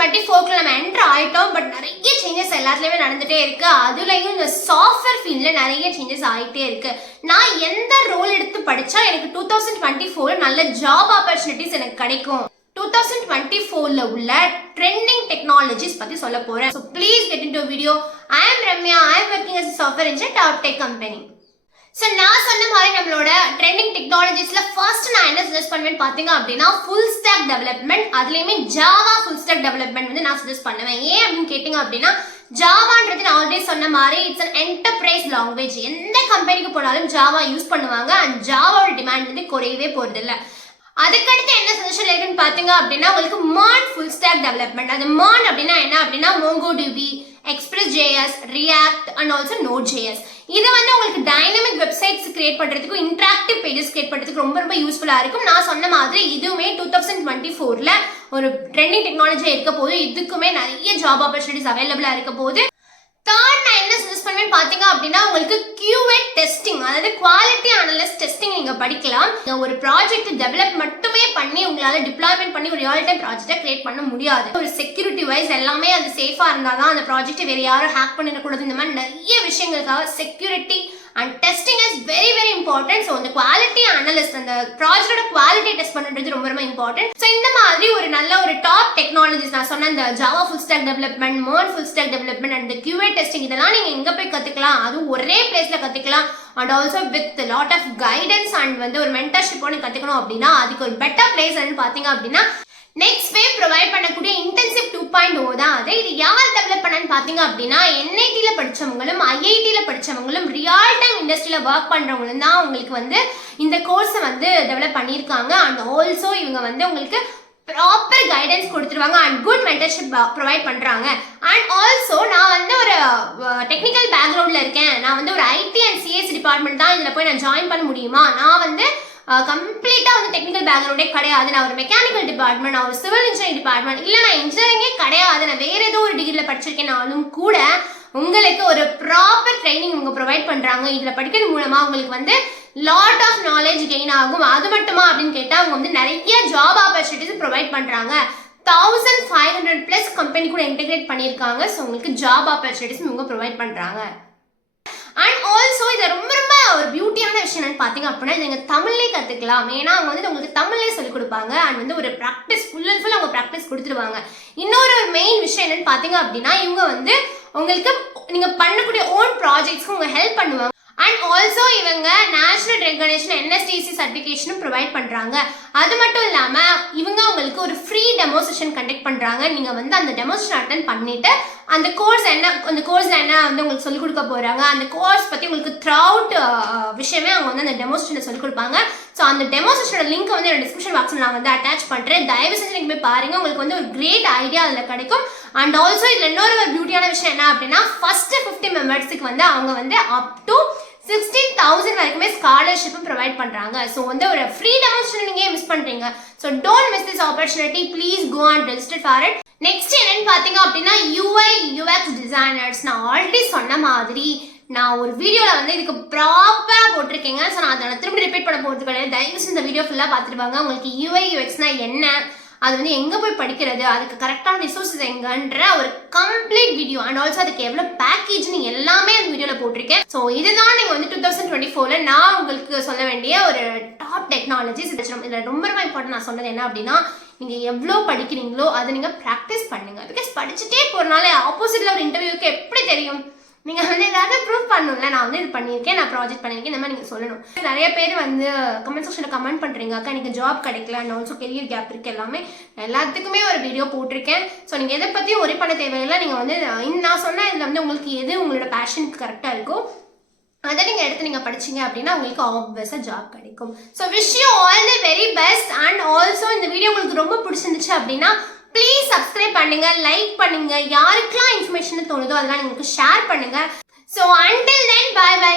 2024 நம்ம என்டர் ஆயிட்டோம். பட் நிறைய சேஞ்சஸ் எல்லாத்துலயுமே நடந்துட்டே இருக்கு. அதுலயும் இந்த சாஃப்ட்வேர் ஃபீல்ட்ல நிறைய சேஞ்சஸ் ஆகிட்டே இருக்கு. நான் எந்த ரோல் எடுத்து படிச்சா எனக்கு 2024 நல்ல ஜாப் ஆப்பர்ச்சுனிட்டிஸ் எனக்கு கிடைக்கும், 2024ல உள்ள ட்ரெண்டிங் டெக்னாலஜிஸ் பத்தி சொல்ல போறேன். So please get into a video. I am Ramya. I am working as a software engineer at top tech company. So நான் சொன்ன மாதிரி நம்மளோட ட்ரெண்டிங் டெக்னாலஜிஸ்ல ஃபர்ஸ்ட் நான் என்ன சஜஸ்ட் பண்ணுவேன் பாத்தீங்க அப்படின்னா ஃபுல் ஸ்டாக் டெவலப்மெண்ட். அதுலயுமே ஜாவா ஃபுல் ஸ்டாக் டெவலப்மெண்ட் வந்து நான் சஜஸ்ட் பண்ணுவேன். ஏன் அப்படின்னு கேட்டீங்க அப்படின்னா ஜாவான்றது நான் ஆல்ரெடி சொன்ன மாதிரி இட்ஸ் அன் என்டர்பிரைஸ் லாங்குவேஜ். எந்த கம்பெனிக்கு போனாலும் ஜாவா யூஸ் பண்ணுவாங்க. அண்ட் ஜாவாவோட டிமாண்ட் வந்து குறையவே போறது இல்லை. அதுக்கடுத்து என்ன சஜஷன் இருக்குன்னு பாத்தீங்க அப்படின்னா உங்களுக்கு மார்ன் ஃபுல் ஸ்டாக் டெவலப்மெண்ட். அது மார்ன் அப்படின்னா என்ன அப்படின்னா MongoDB, Express.js, React and also Node.js. இது வந்து உங்களுக்கு டைனமிக் வெப்சைட்ஸ் கிரியேட் பண்றதுக்கு, இன்டராக்டிவ் பேஜஸ் கிரியேட் பண்றதுக்கு ரொம்ப ரொம்ப யூஸ்ஃபுல்லா இருக்கும். நான் சொன்ன மாதிரி இதுவுமே 2024ல ஒரு ட்ரெண்டிங் டெக்னாலஜியா இருக்க போது, இதுக்குமே நிறைய ஜாப் ஆப்பர்ச்சுனிட்டிஸ் அவைலபிளா இருக்க போது. தேர்ட் நான் என்ன சஜஸ்ட் பண்ணுவேன் பாத்தீங்க அப்படின்னா உங்களுக்கு QA டெஸ்டிங், அதாவது குவாலிட்டி அனலிஸ்ட் டெஸ்டிங் நீங்க படிக்கலாம். ஒரு ப்ராஜெக்ட் டெவலப் மட்டுமே பண்ணி உங்களால டிப்ளாய்மெண்ட் பண்ணி ஒரு ரியல் டைம் ப்ராஜெக்ட்டை கிரியேட் பண்ண முடியாது. ஒரு செக்யூரிட்டி வைஸ் எல்லாமே அது சேஃபா இருந்தாதான் அந்த ப்ராஜெக்ட்டை வேற யாரும் ஹேக் பண்ணிடக்கூடாது. இந்த மாதிரி நிறைய விஷயங்களுக்காக security and testing is very very important. So அந்த குவாலிட்டி அனலிஸ்ட், அந்த ப்ராஜெக்டோட குவாலிட்டி டெஸ்ட் பண்ணுறது ரொம்ப ரொம்ப இம்பார்ட்டன்ட். ஸோ இந்த மாதிரி ஒரு நல்ல ஒரு டாப் டெக்னாலஜிஸ் நான் சொன்ன இந்த Java full stack development, MERN full stack development and QA testing இதெல்லாம் நீங்க எங்க போய் கத்துக்கலாம், அதுவும் ஒரே பிளேஸ்ல கத்துக்கலாம். And also with lot of guidance and வந்து ஒரு மென்டர்ஷிப்போட கத்துக்கணும் அப்படின்னா அதுக்கு ஒரு பெட்டர் பிளேஸ் பாத்தீங்க அப்படின்னா நெக்ஸ்ட் வேவ் ப்ரொவைட் பண்ணக்கூடிய இன்டென்சிவ் 2.0 தான் அது. இது யார் டெவலப் பண்ணான்னு பாத்தீங்க அப்படின்னா NITல படிச்சவங்களும் IITல படிச்சவங்களும் ரியல் டைம் இண்டஸ்ட்ரியில ஒர்க் பண்றவங்களும் தான் உங்களுக்கு வந்து இந்த கோர்ஸை வந்து டெவலப் பண்ணியிருக்காங்க. அண்ட் ஆல்சோ இவங்க வந்து உங்களுக்கு ப்ராப்பர் கைடன்ஸ் கொடுத்துருவாங்க அண்ட் குட் மென்டர்ஷிப் ப்ரொவைட் பண்றாங்க. அண்ட் ஆல்சோ நான் வந்து ஒரு டெக்னிக்கல் பேக்ரவுண்ட்ல இருக்கேன், நான் வந்து ஒரு IT அண்ட் CS டிபார்ட்மெண்ட் தான் இதுல போய் நான் ஜாயின் பண்ண முடியுமா, நான் வந்து கம்ப்ளீட்டா வந்து டெக்னிக்கல் பேக்ரவுண்டே கிடையாது, நான் ஒரு மெக்கானிக்கல் டிபார்ட்மெண்ட், நான் ஒரு சிவில் இன்ஜினியரிங் டிபார்ட்மெண்ட், இல்ல நான் இன்ஜினியரிங்கே கிடையாது, நான் வேற ஏதோ ஒரு டிகிரில படிச்சிருக்கேனாலும் கூட உங்களுக்கு ஒரு ப்ராப்பர் ட்ரைனிங் உங்க ப்ரொவைட் பண்றாங்க. இதுல படிக்கிறது மூலமா உங்களுக்கு வந்து லாட் ஆஃப் நாலேஜ் கெயின் ஆகும். அது மட்டுமா அப்படின்னு கேட்டா அவங்க வந்து நிறைய ஜாப் ஆப்பர்ச்சுனிட்டிஸ் ப்ரொவைட் பண்றாங்க. 1500+ கம்பெனி கூட இன்டெகிரேட் பண்ணியிருக்காங்க. ஸோ உங்களுக்கு ஜாப் ஆப்பர்ச்சுனிட்டிஸ் இவங்க ப்ரொவைட் பண்றாங்க. அண்ட் ஆல்சோ இதை ரொம்ப ரொம்ப ஒரு பியூட்டியான விஷயம் என்னன்னு பார்த்தீங்க அப்படின்னா நீங்க தமிழ்லேயே கற்றுக்கலாம். ஏன்னா அவங்க வந்து உங்களுக்கு தமிழ்லேயே சொல்லிக் கொடுப்பாங்க. அண்ட் வந்து ஒரு ப்ராக்டிஸ் ஃபுல் அண்ட் ஃபுல் அவங்க ப்ராக்டிஸ் கொடுத்துருவாங்க. இன்னொரு மெயின் விஷயம் என்னன்னு பார்த்தீங்க அப்படின்னா இவங்க வந்து உங்களுக்கு நீங்க பண்ணக்கூடிய ஓன் ப்ராஜெக்ட்ஸ்க்கு உங்க ஹெல்ப் பண்ணுவாங்க. அண்ட் ஆல்சோ இவங்க நேஷனல் ரெகக்னேஷன் NSTC சர்டிஃபிகேஷனும் ப்ரொவைட் பண்றாங்க. அது மட்டும் இல்லாம இவங்க உங்களுக்கு ஒரு ஃப்ரீ டெமோ செஷன் கண்டக்ட் பண்றாங்க. நீங்க வந்து அந்த டெமோ செஷன் அட்டென்ட் பண்ணிட்டு அந்த கோர்ஸ் என்ன, அந்த கோர்ஸ்ல என்ன வந்து உங்களுக்கு சொல்லிக் கொடுக்க போறாங்க, அந்த கோர்ஸ் பத்தி உங்களுக்கு த்ரூ அவுட் விஷயமே அவங்க வந்து அந்த டெமோ செஷன்ல சொல்லிக் கொடுப்பாங்க. ஸோ அந்த டெமோ செஷனோட லிங்க் வந்து என்னோட டிஸ்கிரிப்ஷன் பாக்ஸ்ல நான் வந்து அட்டாச் பண்றேன். தயவு செஞ்சு நீங்க போய் பாருங்க, உங்களுக்கு வந்து ஒரு கிரேட் ஐடியா அதுல கிடைக்கும். அண்ட் ஆல்சோ இதுல இன்னொரு ஒரு பியூட்டியான விஷயம் என்ன அப்படின்னா ஃபர்ஸ்ட் 50 மெம்பர்ஸ்க்கு வந்து அவங்க வந்து அப் டு 16,000 வரைக்குமே ஸ்காலர்ஷிப்பும் ப்ரொவைட் பண்றாங்க. ஸோ வந்து ஒரு ஃப்ரீ டெமோன்ஸ்ட்ரேஷன் நீங்க மிஸ் பண்றீங்க. So don't miss this opportunity. Please go and register for it. Next என்னன்னு பாத்தீங்க அப்படின்னா UI UX டிசைனர்ஸ். நான் ஆல்ரெடி சொன்ன மாதிரி நான் ஒரு வீடியோல வந்து இதுக்கு ப்ராப்பரா போட்டிருக்கேங்க. ஸோ நான் அதை திரும்ப ரிப்பீட் பண்ண போகிறது கிடையாது. தயவு செஞ்சு இந்த வீடியோ ஃபுல்லா பார்த்துட்டு வாங்க. உங்களுக்கு UI UXனா என்ன, அது வந்து எங்க போய் படிக்கிறது, அதுக்கு கரெக்டான ரிசோர்ஸஸ் எங்கன்ற ஒரு கம்ப்ளீட் வீடியோ அண்ட் ஆல்சோ அதுக்கு எவ்வளவு பேக்கேஜ்னு எல்லாமே அந்த வீடியோல போட்டிருக்கேன். ஸோ இதுதான் நீங்க வந்து 2024ல நான் உங்களுக்கு சொல்ல வேண்டிய ஒரு டாப் டெக்னாலஜிஸ். இதுல ரொம்ப ரொம்ப இம்பார்ட்டன்ட் நான் சொன்னது என்ன அப்படின்னா நீங்க எவ்வளவு படிக்கிறீங்களோ அதை நீங்க ப்ராக்டிஸ் பண்ணுங்க. பிகாஸ் படிச்சுட்டே போறனால ஆப்போசிட்ல ஒரு இன்டர்வியூக்கு எப்படி தெரியும், நீங்க வந்து ஏதாவது ப்ரூவ் பண்ணணும்ல, நான் வந்து இது பண்ணியிருக்கேன், நான் ப்ராஜெக்ட் பண்ணியிருக்கேன், இந்த மாதிரி நீங்க சொல்லணும். நிறைய பேர் வந்து கமெண்ட் செக்ஷன்ல கமெண்ட் பண்றீங்க, அக்கா எனக்கு ஜாப் கிடைக்கல அண்ட் ஆல்சோ கெரியர் கேப் இருக்கு, எல்லாத்துக்குமே ஒரு வீடியோ போட்டிருக்கேன். ஸோ நீங்க எதை பத்தியும் ஒரி பண்ண தேவையில்லை. நீங்க வந்து நான் சொன்ன இதுல வந்து உங்களுக்கு எது உங்களோட பேஷனுக்கு கரெக்டா இருக்கோ அதை நீங்க எடுத்து நீங்க படிச்சீங்க அப்படின்னா உங்களுக்கு ஆப்வியஸா ஜாப் கிடைக்கும். So wish you all the very best. And also இந்த வீடியோ உங்களுக்கு ரொம்ப பிடிச்சிருந்துச்சு அப்படின்னா ப்ளீஸ் சப்ஸ்கிரைப் பண்ணுங்க, லைக் பண்ணுங்க, யாருக்கெல்லாம் இன்ஃபர்மேஷன் தோணுதோ அதெல்லாம் உங்களுக்கு ஷேர் பண்ணுங்க. So until then bye by.